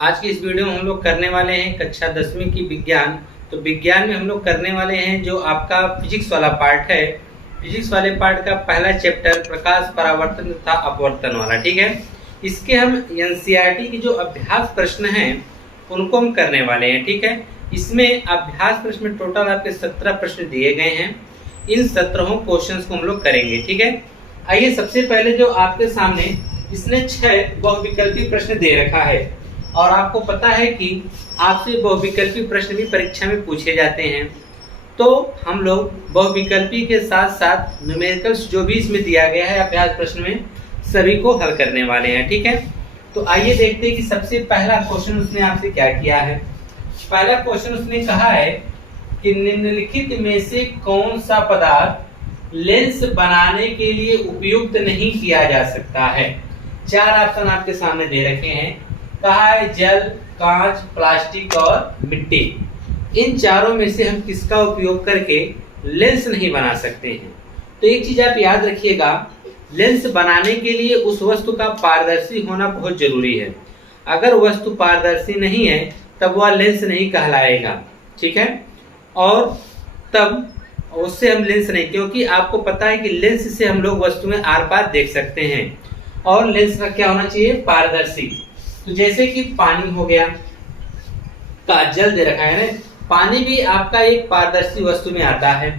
आज की इस वीडियो में हम लोग करने वाले हैं कक्षा 10वीं की विज्ञान। तो विज्ञान में हम लोग करने वाले हैं जो आपका फिजिक्स वाला पार्ट है। फिजिक्स वाले पार्ट का पहला चैप्टर प्रकाश परावर्तन तथा अपवर्तन वाला, ठीक है। इसके हम एनसीईआरटी की जो अभ्यास प्रश्न हैं उनको हम करने वाले हैं, ठीक है। इसमें अभ्यास प्रश्न में टोटल आपके 17 प्रश्न दिए गए हैं। इन 17 क्वेश्चंस को हम लोग करेंगे, ठीक है। आइए सबसे पहले जो आपके सामने इसने 6 बहुविकल्पी प्रश्न दे रखा है और आपको पता है कि आपसे बहुविकल्पी प्रश्न भी परीक्षा में पूछे जाते हैं। तो हम लोग बहुविकल्पी के साथ साथ न्यूमेरिकल्स जो भी इसमें दिया गया है अभ्यास प्रश्न में सभी को हल करने वाले हैं, ठीक है। तो आइए देखते हैं कि सबसे पहला क्वेश्चन उसने आपसे क्या किया है। पहला क्वेश्चन उसने कहा है कि निम्नलिखित में से कौन सा पदार्थ लेंस बनाने के लिए उपयुक्त नहीं किया जा सकता है। 4 ऑप्शन आपके सामने दे रखे हैं। कहा है जल, कांच, प्लास्टिक और मिट्टी। इन चारों में से हम किसका उपयोग करके लेंस नहीं बना सकते हैं। तो एक चीज आप याद रखिएगा, लेंस बनाने के लिए उस वस्तु का पारदर्शी होना बहुत जरूरी है। अगर वस्तु पारदर्शी नहीं है तब वह लेंस नहीं कहलाएगा, ठीक है। और तब उससे हम लेंस नहीं, क्योंकि आपको पता है कि लेंस से हम लोग वस्तु में आर पार देख सकते हैं और लेंस का क्या होना चाहिए, पारदर्शी। तो जैसे कि पानी हो गया, का जल दे रखा है ना, पानी भी आपका एक पारदर्शी वस्तु में आता है।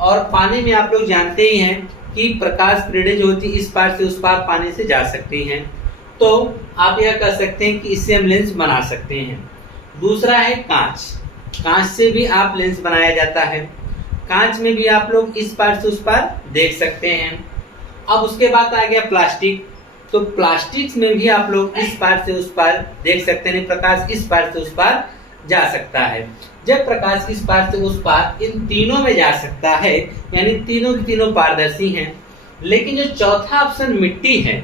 और पानी में आप लोग जानते ही हैं कि प्रकाश किरणें जो होती है इस पार से उस पार पानी से जा सकती हैं। तो आप यह कह सकते हैं कि इससे हम लेंस बना सकते हैं। दूसरा है कांच। कांच से भी आप लेंस बनाया जाता है। कांच में भी आप लोग इस पार से उस पार देख सकते हैं। अब उसके बाद आ गया प्लास्टिक। तो प्लास्टिक में भी आप लोग इस पार से उस पार देख सकते हैं, प्रकाश इस पार से उस पार जा सकता है। जब प्रकाश इस पार से उस पार इन तीनों में जा सकता है, यानी तीनों की तीनों पारदर्शी हैं। लेकिन जो चौथा ऑप्शन मिट्टी है,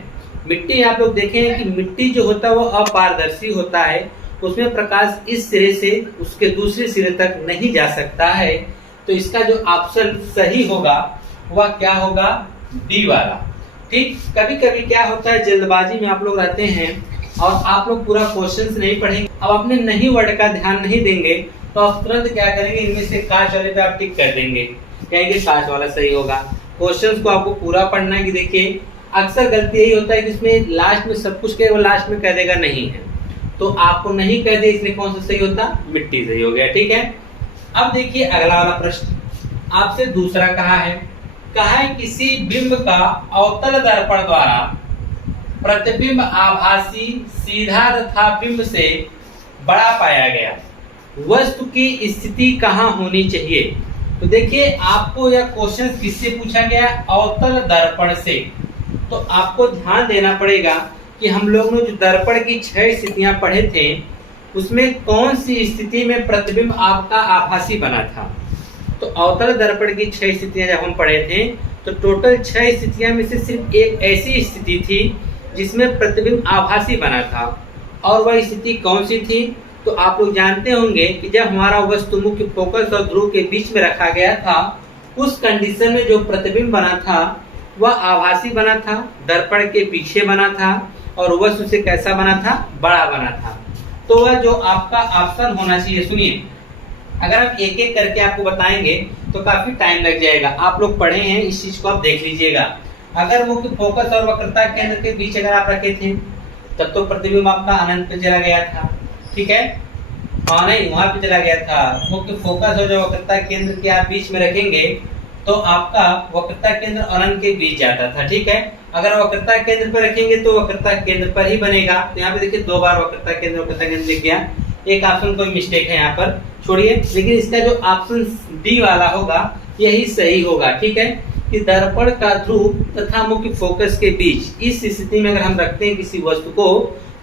मिट्टी आप लोग देखें कि मिट्टी जो होता है वो अपारदर्शी होता है। उसमें प्रकाश इस सिरे से उसके दूसरे सिरे तक नहीं जा सकता है। तो इसका जो ऑप्शन सही होगा वह क्या होगा, डी वाला, ठीक। कभी कभी क्या होता है, जल्दबाजी में आप लोग रहते हैं और आप लोग पूरा क्वेश्चन नहीं पढ़ेंगे। अब अपने नहीं वर्ड का ध्यान नहीं देंगे तो आप तुरंत क्या करेंगे, इनमें से कांच वाले पे आप टिक कर देंगे, कहेंगे कांच वाला सही होगा। क्वेश्चन को आपको पूरा पढ़ना है कि देखिए अक्सर गलती यही होता है कि इसमें लास्ट में सब कुछ कहेगा, लास्ट में कह देगा नहीं है। तो आपको नहीं कह दे इसलिए कौन सा सही होता, मिट्टी सही हो गया, ठीक है। अब देखिए अगला वाला प्रश्न आपसे दूसरा कहा है किसी बिंब का अवतल दर्पण द्वारा प्रतिबिंब आभासी सीधा तथा बिंब से बड़ा पाया गया, वस्तु की स्थिति कहाँ होनी चाहिए। तो देखिए आपको यह क्वेश्चन किससे पूछा गया, अवतल दर्पण से। तो आपको ध्यान देना पड़ेगा कि हम लोग ने जो दर्पण की 6 स्थितियां पढ़े थे उसमें कौन सी स्थिति में प्रतिबिंब आपका आभासी बना था। तो अवतल दर्पण की 6 स्थितियां जब हम पढ़े थे तो टोटल 6 स्थितियां में से सिर्फ एक ऐसी स्थिति थी जिसमें प्रतिबिंब आभासी बना था। और वह स्थिति कौन सी थी, तो आप लोग जानते होंगे कि जब हमारा वस्तु मुख्य फोकस और ध्रुव के बीच में रखा गया था, उस कंडीशन में जो प्रतिबिंब बना था वह आभासी बना था, दर्पण के पीछे बना था और वस्तु से कैसा बना था, बड़ा बना था। तो वह जो आपका ऑप्शन होना चाहिए, सुनिए अगर हम एक एक करके आपको बताएंगे तो काफी टाइम लग जाएगा। आप लोग पढ़े हैं, इस चीज को आप देख लीजिएगा। अगर मुख्य फोकस और वक्रता केंद्र के बीच अगर आप रखे थे तब तो प्रतिबिंब आपका अनंत पे चला गया था, ठीक है। हाँ नहीं, वहां पे चला गया था। मुख्य फोकस और जो वक्रता केंद्र के आप बीच में रखेंगे तो आपका वक्रता केंद्र अनंत के बीच जाता था, ठीक है। अगर वक्रता केंद्र पर रखेंगे तो वक्रता केंद्र पर ही बनेगा। तो यहाँ पे देखिए 2 बार वक्रता केंद्र लिख गया। एक ऑप्शन कोई मिस्टेक है यहाँ पर, छोड़िए। लेकिन इसका जो ऑप्शन डी वाला होगा यही सही होगा, ठीक है। कि दर्पण का ध्रुव तथा मुख्य फोकस के बीच इस स्थिति में अगर हम रखते हैं किसी वस्तु को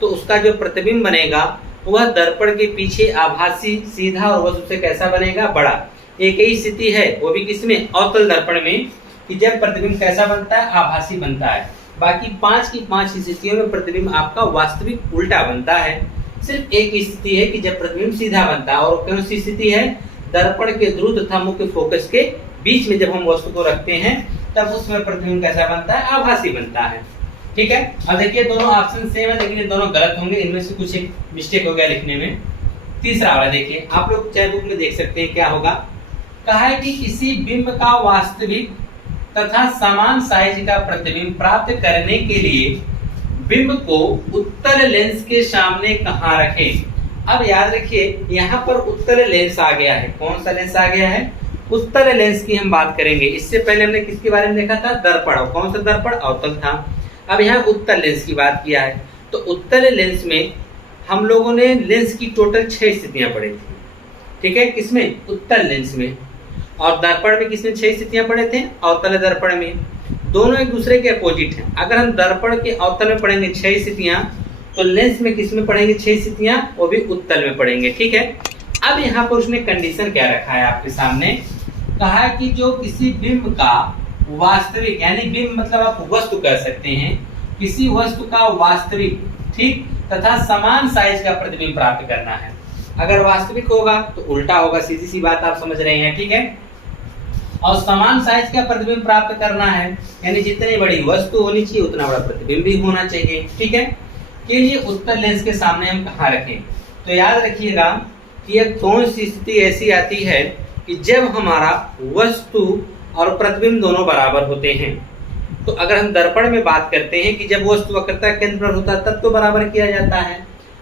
तो उसका जो प्रतिबिंब बनेगा वह दर्पण के पीछे आभासी सीधा और वस्तु से कैसा बनेगा, बड़ा। एक ही स्थिति है वो भी किसमें, अवतल दर्पण में, कि जब प्रतिबिंब कैसा बनता है, आभासी बनता है। बाकी 5 की 5 स्थितियों में प्रतिबिंब आपका वास्तविक उल्टा बनता है। सिर्फ एक स्थिति है कि जब प्रतिबिंब सीधा बनता है, और कौन सी स्थिति है, दर्पण के ध्रुव तथा मुख्य फोकस के बीच में जब हम वस्तु को रखते हैं तब उसमें प्रतिबिंब कैसा बनता है, आभासी बनता है। ठीक है। अब देखिए दोनों ऑप्शन सेम है लेकिन ये दोनों गलत होंगे, इनमें से कुछ एक मिस्टेक हो गया लिखने में। तीसरा वाला देखिए, आप लोग चाहे बुक में देख सकते हैं क्या होगा। कहा है कि किसी बिंब का वास्तविक तथा समान साइज का प्रतिबिंब प्राप्त करने के लिए बिंब को उत्तल लेंस के सामने कहाँ रखें। अब याद रखिए यहाँ पर उत्तल लेंस आ गया है। कौन सा लेंस आ गया है? उत्तल लेंस की हम बात करेंगे। इससे पहले हमने किसके बारे में देखा था? दर्पण। कौन सा दर्पण? अवतल था। अब यहाँ उत्तल लेंस की बात किया है। तो उत्तल लेंस में हम लोगों ने लेंस की टोटल 6 स्थितियां पढ़ी थी, ठीक है। किसमें? उत्तल लेंस में। और दर्पण में किसमें 6 स्थितियां पढ़े थे? अवतल दर्पण में। दोनों एक दूसरे के अपोजिट हैं। अगर हम दर्पण के अवतल में पढ़ेंगे 6 स्थितियां, तो लेंस में किसमें पढ़ेंगे 6 स्थितियां? वो भी उत्तल में पढ़ेंगे, ठीक है। अब यहाँ पर उसने कंडीशन क्या रखा है आपके सामने? कहा है कि जो किसी बिंब का वास्तविक, यानी बिंब मतलब आप वस्तु कह सकते हैं, किसी वस्तु का वास्तविक, ठीक, तथा समान साइज का प्रतिबिंब प्राप्त करना है। अगर वास्तविक होगा तो उल्टा होगा, सीधी सी बात आप समझ रहे हैं, ठीक है। और समान साइज का प्रतिबिंब प्राप्त करना है, यानी जितनी बड़ी वस्तु होनी चाहिए उतना बड़ा प्रतिबिंब भी होना चाहिए, ठीक है। के लिए उत्तल लेंस के सामने हम कहाँ रखें? तो याद रखिएगा कि यह कौन सी स्थिति ऐसी आती है कि जब हमारा वस्तु और प्रतिबिंब दोनों बराबर होते हैं। तो अगर हम दर्पण में बात करते हैं कि जब वस्तु वक्रता केंद्र पर होता है तब तो बराबर किया जाता है।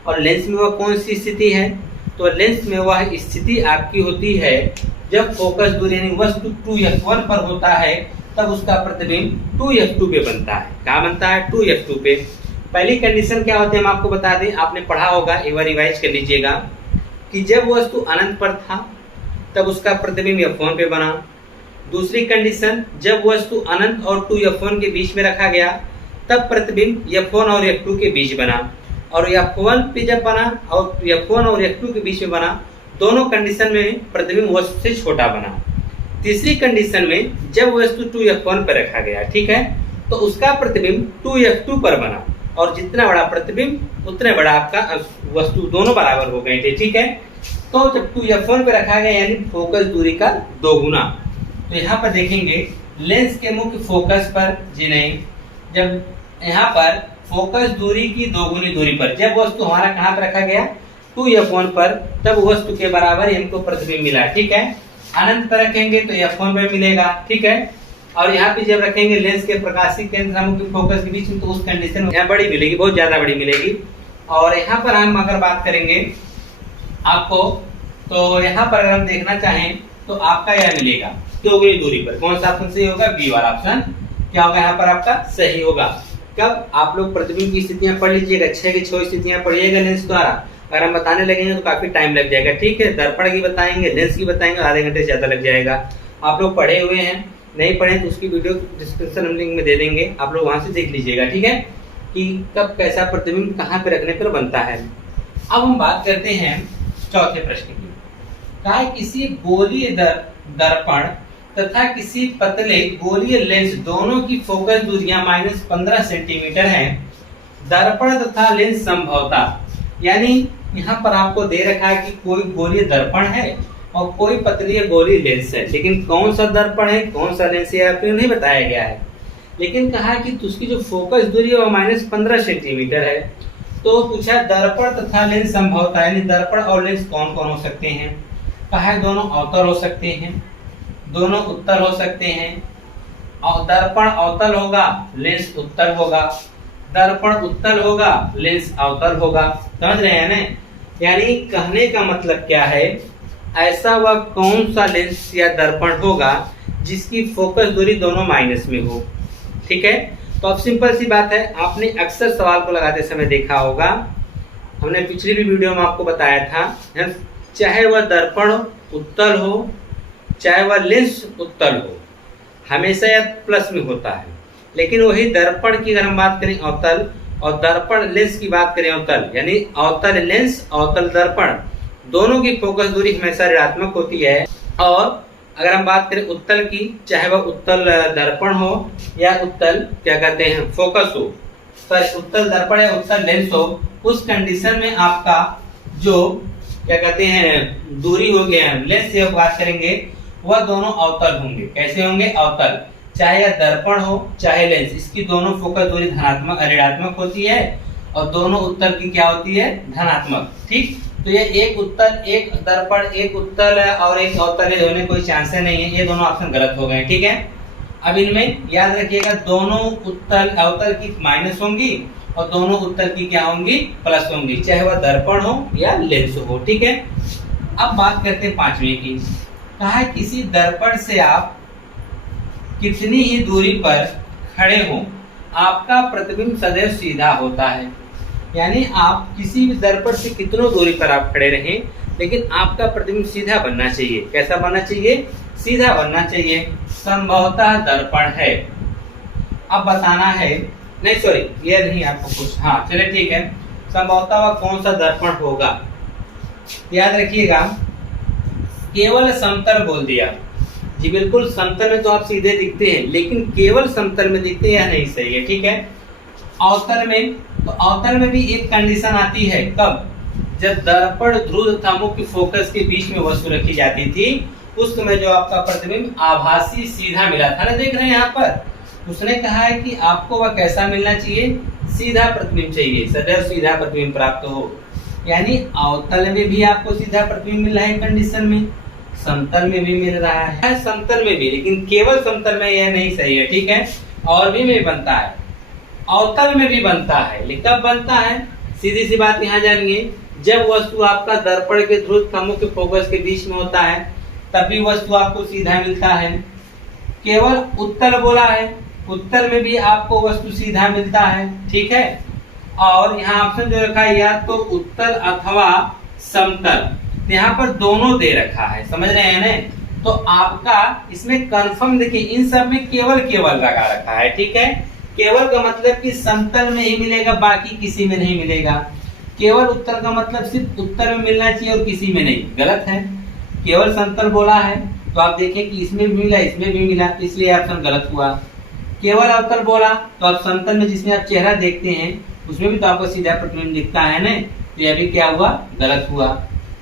और लेंस में वह कौन सी स्थिति है? तो लेंस में वह स्थिति आपकी होती है जब फोकस दूरी यानी वस्तु 2f1 पर होता है, तब उसका प्रतिबिंब 2f2 पे बनता है। क्या बनता है? 2f2 पे। पहली कंडीशन क्या होती है हम आपको बता दें, आपने पढ़ा होगा, एक बार रिवाइज कर लीजिएगा कि जब वस्तु अनंत पर था तब उसका प्रतिबिंब f1 पे बना। दूसरी कंडीशन, जब वस्तु अनंत और 2f1 के बीच में रखा गया तब प्रतिबिंब f1 और f2 के बीच बना। और f1 पे जब बना और f1 और f2 के बीच में बना, दोनों कंडीशन में प्रतिबिंब वस्तु से छोटा बना। तीसरी कंडीशन में जब वस्तु 2f1 पर रखा गया, ठीक है, तो उसका प्रतिबिंब 2f2 पर बना। और जितना बड़ा प्रतिबिंब उतने बड़ा आपका वस्तु, दोनों बराबर हो गए थे, ठीक है। तो जब 2f1 पे रखा गया यानी फोकस दूरी का 2 गुना। तो यहाँ पर देखेंगे लेंस के मुख्य फोकस पर, जी नहीं, जब यहाँ पर फोकस दूरी की 2 गुनी दूरी पर जब वस्तु हमारा कहाँ पर रखा गया? 2f1 पर, तब वस्तु के बराबर हमको प्रतिबिंब मिला, ठीक है। अनंत पर रखेंगे तो f1 पे मिलेगा, ठीक है। और यहाँ पे जब रखेंगे लेंस के प्रकाशीय केंद्र मुख्य फोकस के बीच में, तो उस कंडीशन में बड़ी मिलेगी, बहुत ज्यादा बड़ी मिलेगी। और यहाँ पर हम अगर बात करेंगे आपको, तो यहाँ पर अगर हम देखना चाहें तो आपका यह मिलेगा 2 गुनी दूरी पर। कौन सा ऑप्शन सही होगा? बी वाला ऑप्शन क्या होगा यहाँ पर आपका? सही होगा। कब? आप लोग प्रतिबिंब की स्थितियां पढ़ लीजिएगा, 6 की 6 स्थितियां पढ़िएगा लेंस द्वारा। अगर हम बताने लगेंगे तो काफी टाइम लग जाएगा, ठीक है। दर्पण की बताएंगे, लेंस की बताएंगे, आधे घंटे से ज्यादा लग जाएगा। आप लोग पढ़े हुए हैं, नहीं पढ़े तो उसकी वीडियो डिस्क्रिप्शन लिंक में दे देंगे, आप लोग वहां से देख लीजिएगा, ठीक है, कि कब कैसा प्रतिबिंब कहाँ पे रखने पर बनता है। अब हम बात करते हैं चौथे प्रश्न की। कहा है किसी गोलीय दर्पण तथा किसी पतले गोलीय लेंस दोनों की फोकस दूरियां -15 सेंटीमीटर है। दर्पण तथा लेंस संभवतः, यानी यहाँ पर आपको दे रखा है कि कोई गोलीय दर्पण है और कोई पतली गोलीय लेंस है, लेकिन कौन सा दर्पण है कौन सा लेंस है आपको नहीं बताया गया है। लेकिन कहा है कि उसकी जो फोकस दूरी है वो -15 सेंटीमीटर है। तो पूछा दर्पण तथा लेंस संभवतः, यानी दर्पण और लेंस कौन कौन हो सकते हैं? कहा है दोनों अवतल हो सकते हैं, दोनों उत्तल हो सकते हैं। और दर्पण अवतल होगा, लेंस उत्तल होगा। दर्पण उत्तल होगा, लेंस अवतल होगा। समझ रहे हैं ना? यानी कहने का मतलब क्या है, ऐसा वह कौन सा लेंस या दर्पण होगा जिसकी फोकस दूरी दोनों माइनस में हो, ठीक है। तो अब सिंपल सी बात है, आपने अक्सर सवाल को लगाते समय देखा होगा, हमने पिछली भी वीडियो में आपको बताया था, चाहे वह दर्पण उत्तल हो चाहे वह लेंस उत्तल हो, हमेशा यह प्लस में होता है। लेकिन वही दर्पण की अगर हम बात करें अवतल और दर्पण लेंस की बात करें अवतल, यानी अवतल लेंस अवतल दर्पण दोनों की फोकस दूरी हमेशा ऋणात्मक होती है। और अगर हम बात करें उत्तल की, चाहे वह उत्तल दर्पण हो या उत्तल क्या कहते हैं फोकस हो, सॉरी उत्तल दर्पण या उत्तल लेंस हो, उस कंडीशन में आपका जो क्या कहते हैं दूरी हो गया लेंस से बात करेंगे, वह दोनों अवतल होंगे। कैसे होंगे? अवतल। चाहे यह दर्पण हो चाहे लेंस, इसकी दोनों फोकस दूरी धनात्मक ऋणात्मक होती है और दोनों उत्तल की क्या होती है, धनात्मक। ठीक, तो ये एक उत्तल, एक दर्पण, एक उत्तल है और एक अवतल होने कोई चांस नहीं है, ये दोनों ऑप्शन गलत हो गए। ठीक है, अब इनमें याद रखिएगा दोनों उत्तल अवतल की माइनस होंगी और दोनों उत्तल की क्या होंगी, प्लस होंगी, चाहे वह दर्पण हो या लेंस हो। ठीक है, अब बात करते हैं पांचवी की। कहा है किसी दर्पण से आप कितनी ही दूरी पर खड़े हो आपका प्रतिबिंब सदैव सीधा होता है। यानी आप किसी भी दर्पण से कितनों दूरी पर आप खड़े रहें, लेकिन आपका प्रतिबिंब सीधा बनना चाहिए। कैसा बनना चाहिए, सीधा बनना चाहिए। संभवतः दर्पण है, अब बताना है, नहीं सॉरी ये नहीं आपको कुछ, हाँ चलिए ठीक है, संभवतः वह कौन सा दर्पण होगा। याद रखिएगा, केवल समतल बोल दिया जी, बिल्कुल समतल में तो आप सीधे दिखते हैं, लेकिन केवल समतल में दिखते हैं, यह नहीं सही है। ठीक है, अवतल में, तो अवतल में भी एक कंडीशन आती है, कब, जब दर्पण ध्रुव तथा मुख्य फोकस के बीच में वस्तु रखी जाती थी, उस समय जो आपका प्रतिबिंब आभासी सीधा मिला था ना, देख रहे हैं यहाँ पर, उसने कहा है कि आपको वह कैसा मिलना चाहिए, सीधा प्रतिबिंब चाहिए, सदैव सीधा प्रतिबिंब प्राप्त हो। यानी अवतल में भी आपको सीधा प्रतिबिंब मिल रहा है कंडीशन में, समतल में भी मिल रहा है, समतल में भी, लेकिन केवल समतल में यह नहीं सही है। ठीक है, और भी में बनता है, अवतल में भी बनता है, लेकिन कब बनता है, सीधी सी बात यहाँ जानिए, जब वस्तु आपका दर्पण के ध्रुव तथा मुख्य फोकस के बीच में होता है तभी वस्तु आपको सीधा मिलता है। केवल उत्तल बोला है, उत्तल में भी आपको वस्तु सीधा मिलता है। ठीक है, और यहाँ ऑप्शन जो रखा है या तो उत्तल अथवा समतल, यहाँ पर दोनों दे रखा है, समझ रहे हैं ना, तो आपका इसमें कंफर्म देखिए, इन सब में केवल केवल लगा रखा है। ठीक है, केवल का मतलब कि समतल में ही मिलेगा, बाकी किसी में नहीं मिलेगा। केवल उत्तल का मतलब सिर्फ उत्तल में मिलना चाहिए और किसी में नहीं, गलत है। केवल समतल बोला है तो आप देखिए कि इसमें भी मिला, इसमें भी मिला, इसलिए ऑप्शन गलत हुआ। केवल अवतल बोला तो आप समतल में जिसमें आप चेहरा देखते हैं उसमें भी तो आपको सीधा प्रतिबिंब दिखता है ना, तो यह भी क्या हुआ, गलत हुआ।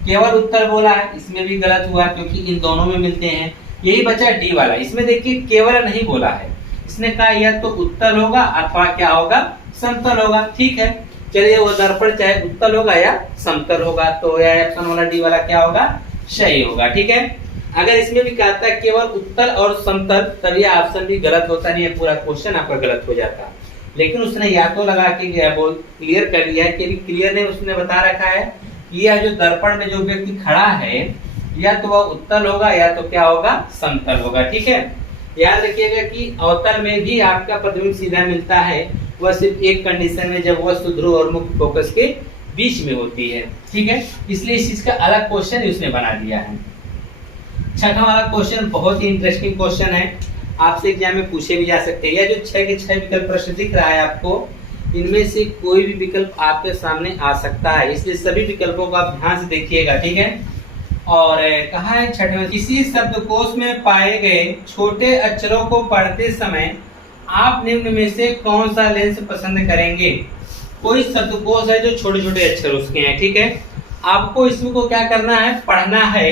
केवल उत्तल बोला है, इसमें भी गलत हुआ क्योंकि इन दोनों में मिलते हैं। यही बचा डी वाला, इसमें देखिए केवल नहीं बोला है, इसने कहा या तो उत्तल होगा अथवा क्या होगा, समतल होगा। ठीक है, चलिए वो दर्पण चाहे उत्तल होगा या समतल होगा, तो यह ऑप्शन वाला डी वाला क्या होगा, सही होगा। ठीक है, अगर इसमें भी कहता है केवल उत्तल और समतल, तब यह ऑप्शन भी गलत होता नहीं है, पूरा क्वेश्चन आपका गलत हो जाता। लेकिन उसने या तो लगा के क्लियर कर दिया है कि क्लियर नहीं, उसने बता रखा है कि यह जो दर्पण में जो व्यक्ति खड़ा है या तो वह उत्तल होगा या तो क्या होगा, समतल होगा। ठीक है, याद रखिएगा कि अवतल में भी आपका प्रतिबिंब सीधा मिलता है, वह सिर्फ एक कंडीशन में जब वस्तु ध्रुव और मुख्य फोकस के बीच में होती है। ठीक है, इसलिए इस चीज का अलग क्वेश्चन उसने बना दिया है। छठा वाला क्वेश्चन बहुत ही इंटरेस्टिंग क्वेश्चन है, आपसे एग्जाम में पूछे भी जा सकते हैं। यह जो 6 के 6 विकल्प प्रश्न दिख रहा है आपको, इनमें से कोई भी विकल्प आपके सामने आ सकता है, इसलिए सभी विकल्पों को आप ध्यान से देखिएगा। ठीक है, और कहा है छठे में, किसी शब्दकोश में पाए गए छोटे अक्षरों को पढ़ते समय आप निम्न में से कौन सा लेंस पसंद करेंगे। कोई शब्दकोश है जो छोटे छोटे अक्षर उसके हैं। ठीक है, आपको इसमें को क्या करना है, पढ़ना है,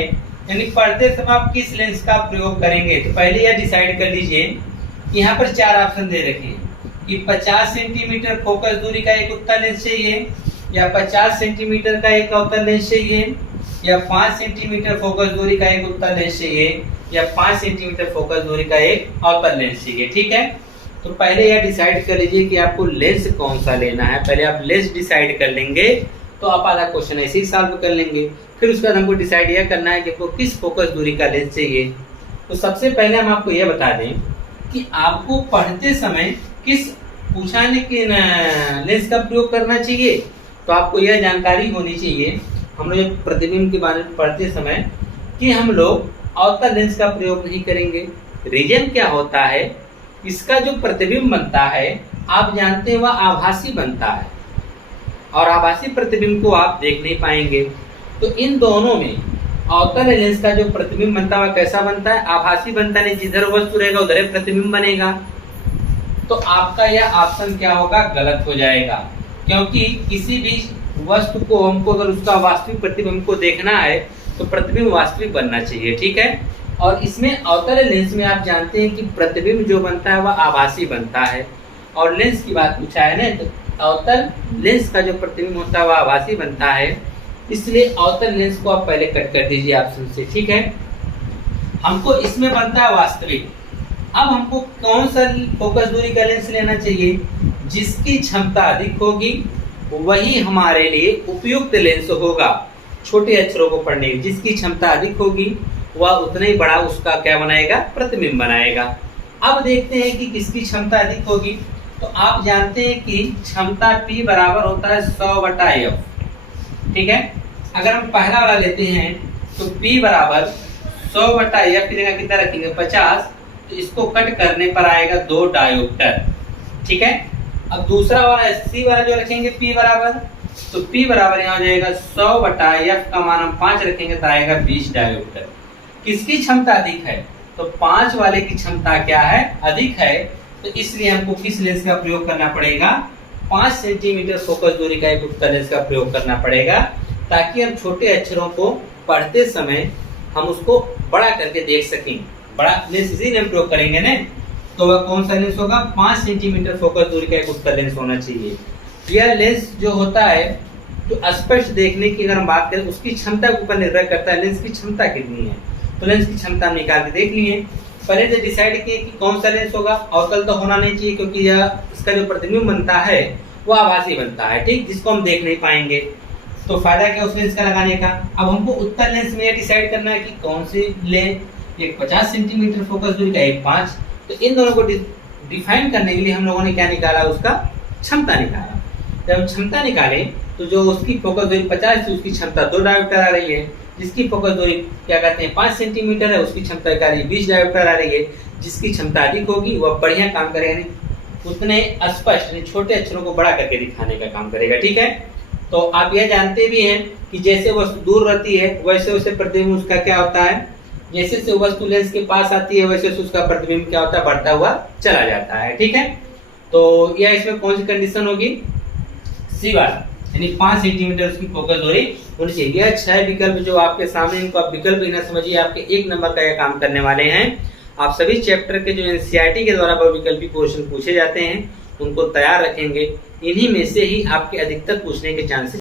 यानी पढ़ते समय आप किस लेंस का प्रयोग करेंगे। तो पहले यह डिसाइड कर लीजिए, यहाँ पर 4 ऑप्शन दे रखे हैं कि 50 सेंटीमीटर फोकस दूरी का एक उत्तल लेंस चाहिए, या 50 सेंटीमीटर का एक अवतल लेंस चाहिए, या 5 सेंटीमीटर फोकस दूरी का एक उत्तल लेंस चाहिए, या 5 सेंटीमीटर फोकस दूरी का एक अवतल लेंस चाहिए। ठीक है, तो पहले यह डिसाइड कर लीजिए कि आपको लेंस कौन सा लेना है। पहले आप लेंस डिसाइड कर लेंगे तो आप आधा क्वेश्चन ऐसे ही सॉल्व कर लेंगे। फिर उसके बाद हमको डिसाइड यह करना है कि आपको किस फोकस दूरी का लेंस चाहिए। तो सबसे पहले हम आपको यह बता दें कि आपको पढ़ते समय किस पूछा ने कि लेंस का प्रयोग करना चाहिए। तो आपको यह जानकारी होनी चाहिए, हम लोग प्रतिबिंब के बारे में पढ़ते समय, कि हम लोग अवतल लेंस का प्रयोग नहीं करेंगे। रीजन क्या होता है, इसका जो प्रतिबिंब बनता है आप जानते हैं वह आभासी बनता है, और आभासी प्रतिबिंब को आप देख नहीं पाएंगे। तो इन दोनों में अवतल लेंस का जो प्रतिबिंब बनता है वह कैसा बनता है, आभासी बनता नहीं, जिधर वस्तु रहेगा उधर प्रतिबिंब बनेगा। तो आपका यह ऑप्शन क्या होगा, गलत हो जाएगा, क्योंकि किसी भी वस्तु को हमको अगर उसका वास्तविक प्रतिबिंब को देखना है तो प्रतिबिंब वास्तविक बनना चाहिए। ठीक है, और इसमें अवतल लेंस में आप जानते हैं कि प्रतिबिंब जो बनता है वह आभासी बनता है, और लेंस की बात पूछा है ना, तो अवतल लेंस का जो प्रतिबिंब होता है वह आभासी बनता है। इसलिए अवतल लेंस को आप पहले कट कर दीजिए ऑप्शन से, ठीक है। हमको इसमें बनता है वास्तविक। अब हमको कौन सा फोकस दूरी का लेंस लेना चाहिए? जिसकी क्षमता अधिक होगी वही हमारे लिए उपयुक्त लेंस होगा। छोटे अक्षरों को पढ़ने की, जिसकी क्षमता अधिक होगी वह उतना ही बड़ा उसका क्या बनाएगा? प्रतिबिंब बनाएगा। अब देखते हैं कि किसकी क्षमता अधिक होगी। तो आप जानते हैं कि क्षमता P बराबर होता है 100/F, ठीक है। अगर हम पहला वाला लेते हैं तो P बराबर 100/F की जगह कितना रखेंगे? 50। तो इसको कट करने पर आएगा 2 डायोप्टर, ठीक है। अब दूसरा वाला C वाला जो रखेंगे P बराबर, तो P बराबर यहाँ हो जाएगा 100/F का मान हम 5 रखेंगे तो आएगा 20 डायोप्टर। किसकी क्षमता अधिक है? तो 5 वाले की क्षमता क्या है? अधिक है। तो इसलिए हमको किस लेंस का प्रयोग करना पड़ेगा? 5 सेंटीमीटर फोकस दूरी का एक उत्तल लेंस का प्रयोग करना पड़ेगा, ताकि हम छोटे अक्षरों को पढ़ते समय हम उसको बड़ा करके देख सकें। बड़ा लेंस इसी में प्रयोग करेंगे ना, तो वह कौन सा लेंस होगा? 5 सेंटीमीटर फोकस दूरी का एक उत्तल लेंस होना चाहिए। यह लेंस जो होता है तो स्पष्ट देखने की अगर हम बात करें, उसकी क्षमता के ऊपर निर्भर करता है लेंस की क्षमता कितनी है। तो लेंस की क्षमता हम निकाल के देख लिए। पहले से डिसाइड किए कि कौन सा लेंस होगा। अवतल तो होना नहीं चाहिए, क्योंकि यह इसका जो प्रतिबिंब बनता है वो आभासी बनता है, ठीक, जिसको हम देख नहीं पाएंगे। तो फायदा क्या उस लेंस का लगाने का। अब हमको उत्तल लेंस में यह डिसाइड करना है कि कौन सी लें, एक 50 सेंटीमीटर फोकस दूरी का, एक 5। तो इन दोनों को डिफाइन करने के लिए हम लोगों ने क्या निकाला? उसका क्षमता निकाला। जब हम क्षमता निकालें तो जो उसकी फोकस दूरी 50 थी उसकी क्षमता 2 डायोप्टर आ रही है। जिसकी फोकस दूरी क्या कहते हैं 5 सेंटीमीटर है, उसकी क्षमता क्या आ रही है? 20 डायोप्टर आ रही है। जिसकी क्षमता अधिक होगी वह बढ़िया काम करेगा, उतने स्पष्ट छोटे अक्षरों को बड़ा करके दिखाने का काम करेगा, ठीक है। तो आप यह जानते भी हैं कि जैसे वस्तु दूर रहती है वैसे वैसे प्रतिबिंब उसका क्या होता है? जैसे से वस्तु लेंस के पास आती है वैसे उसका प्रतिबिंब क्या होता है? बढ़ता हुआ चला जाता है, ठीक है। तो यह इसमें कौन सी कंडीशन होगी? सी वाला, यानी 5 सेंटीमीटर उसकी फोकस दूरी होनी चाहिए। यह 6 विकल्प जो आपके सामने, इनको आप विकल्प ही ना समझिए, आपके 1 नंबर का यह काम करने वाले हैं। आप सभी चैप्टर के जो एनसीईआरटी के द्वारा बहुविकल्पी क्वेश्चन पूछे जाते हैं उनको तैयार रखेंगे। इन्हीं में से ही आपके अधिकतर पूछने के चांसेस